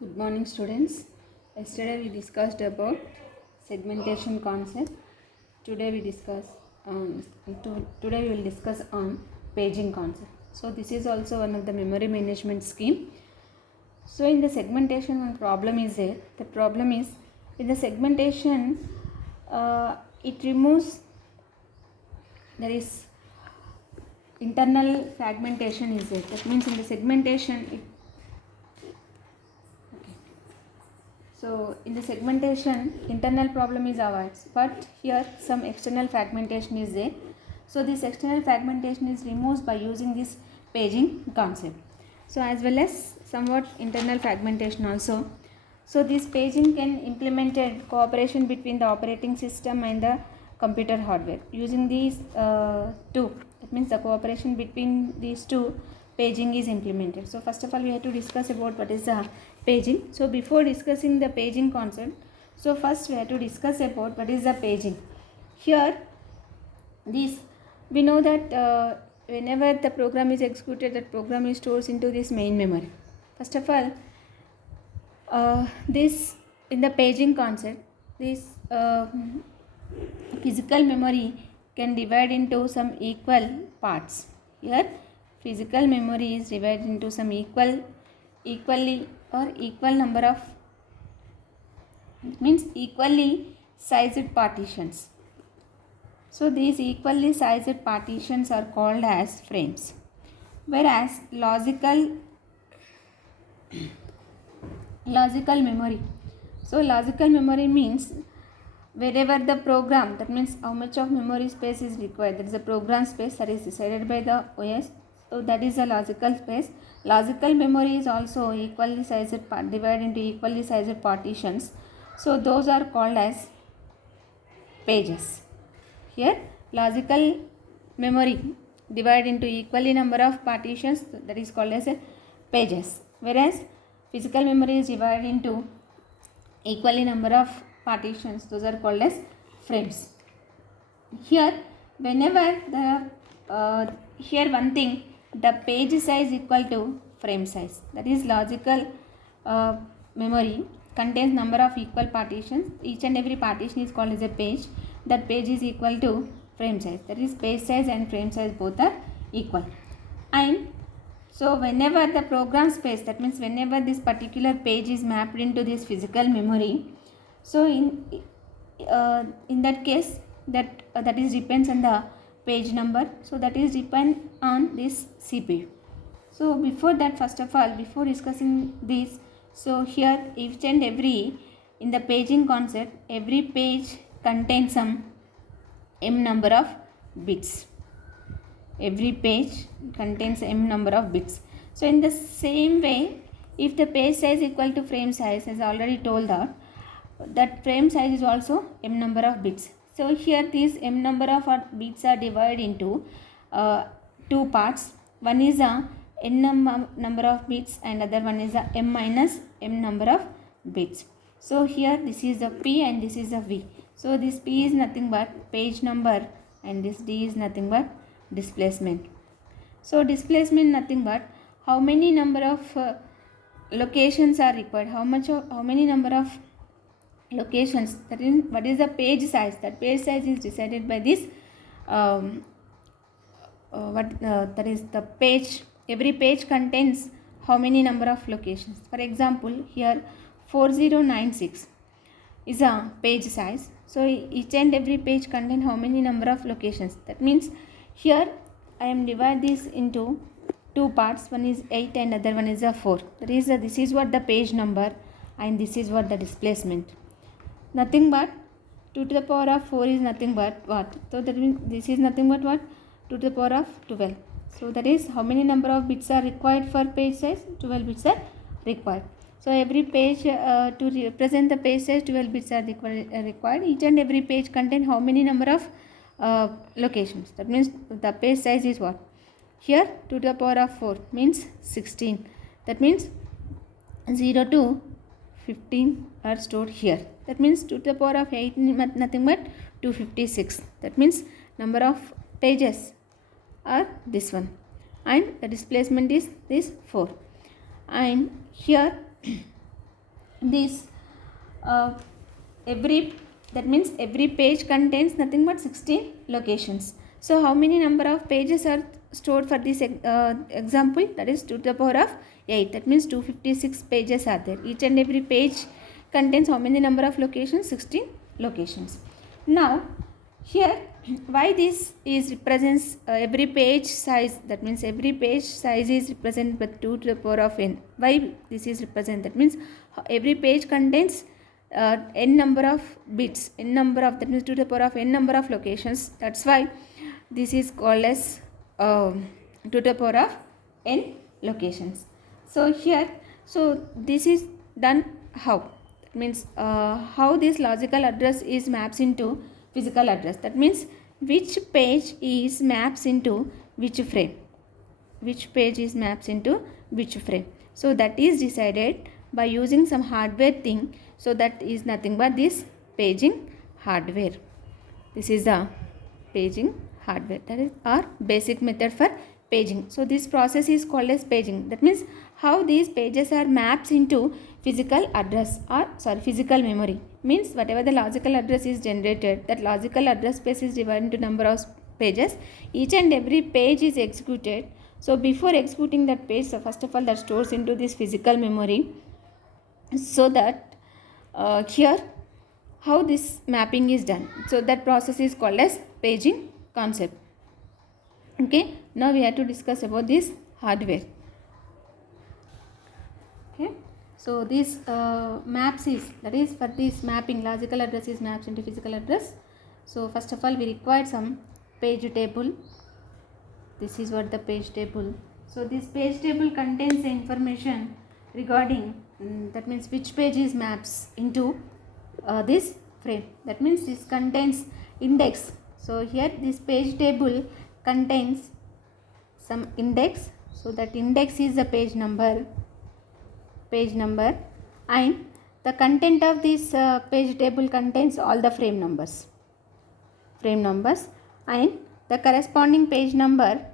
Good morning, students. Yesterday we discussed about segmentation concept. Today we discuss today we will discuss on paging concept. So this is also one of the memory management scheme. So in the segmentation, one problem is there. The problem is in the segmentation, it removes there is internal fragmentation is there. That means in the segmentation So in the segmentation, internal problem is avoided, but here some external fragmentation is there. So this external fragmentation is removed by using this paging concept. So as well as somewhat internal fragmentation also. So this paging can implemented cooperation between the operating system and the computer hardware. Using these two, that means the cooperation between these two, paging is implemented. So first of all we have to discuss about what is the paging. So before discussing the paging concept, so first we have to discuss about what is the paging. Here this we know that whenever the program is executed, that program is stored into this main memory. First of all, this in the paging concept, this physical memory can divide into some equal parts. Here physical memory is divided into some equally or equal number of equally sized partitions. So these equally sized partitions are called as frames, whereas logical memory. So logical memory means wherever the program, that means how much of memory space is required, that is the program space that is decided by the OS. So that is the logical space. Logical memory is also equally sized divided into equally sized partitions. So those are called as pages. Here logical memory divided into equally number of partitions, that is called as pages, whereas physical memory is divided into equally number of partitions, those are called as frames. Here whenever the here one thing, the page size equal to frame size, that is logical memory contains number of equal partitions. Each and every partition is called as a page. That page is equal to frame size, that is page size and frame size both are equal. And so whenever the program space, that means whenever this particular page is mapped into this physical memory, so in that case that is depends on the page number, so that is depend on this CPU. So before that, first of all, before discussing this, so here each and every in the paging concept, every page contains some m number of bits. Every page contains m number of bits. So in the same way, if the page size equal to frame size, as already told that frame size is also m number of bits. So here these m number of bits are divided into two parts. One is a n number of bits and other one is a m minus m number of bits. So here this is the P and this is the V. So this P is nothing but page number and this D is nothing but displacement. So displacement nothing but how many number of locations are required, how many number of locations, that is what is the page size. That page size is decided by this that is the page. Every page contains how many number of locations. For example, here 4096 is a page size. So each and every page contains how many number of locations. That means here I am divide this into two parts. One is 8 and other one is a 4. This is what the page number and this is what the displacement. Nothing but 2 to the power of 4 is nothing but what? So that means this is nothing but what? 2 to the power of 12. So that is how many number of bits are required for page size? 12 bits are required. So every page to represent the page size, 12 bits are required. Each and every page contain how many number of locations. That means the page size is what? Here 2 to the power of 4 means 16. That means 0 to 15 are stored here. That means 2 to the power of 8 nothing but 256. That means number of pages are this one and the displacement is this 4. And here this every that means every page contains nothing but 16 locations. So how many number of pages are stored for this example? That is 2 to the power of 8. That means 256 pages are there. Each and every page contains how many number of locations? 16 locations. Now here why this is represents every page size, that means every page size is represented by 2 to the power of n. Why this is represented? That means every page contains n number of bits, n number of, that means 2 to the power of n number of locations. That's why this is called as 2 to the power of n locations. So here, so this is done how? That means how this logical address is maps into physical address. That means which page is maps into which frame, which page is maps into which frame. So that is decided by using some hardware thing. So that is nothing but this paging hardware. This is the paging hardware, that is our basic method for paging. So this process is called as paging. That means how these pages are maps into physical address, or physical memory. Means whatever the logical address is generated, that logical address space is divided into number of pages. Each and every page is executed. So before executing that page, so first of all that stores into this physical memory. So that here how this mapping is done. So that process is called as paging concept. Okay, now we have to discuss about this hardware. Okay, so this maps is, that is for this mapping, logical address is maps into physical address. So first of all we require some page table. This is what the page table. So this page table contains the information regarding that means which page is maps into this frame. That means this contains index. So here this page table contains some index. So that index is the page number, and the content of this page table contains all the frame numbers, and the corresponding page number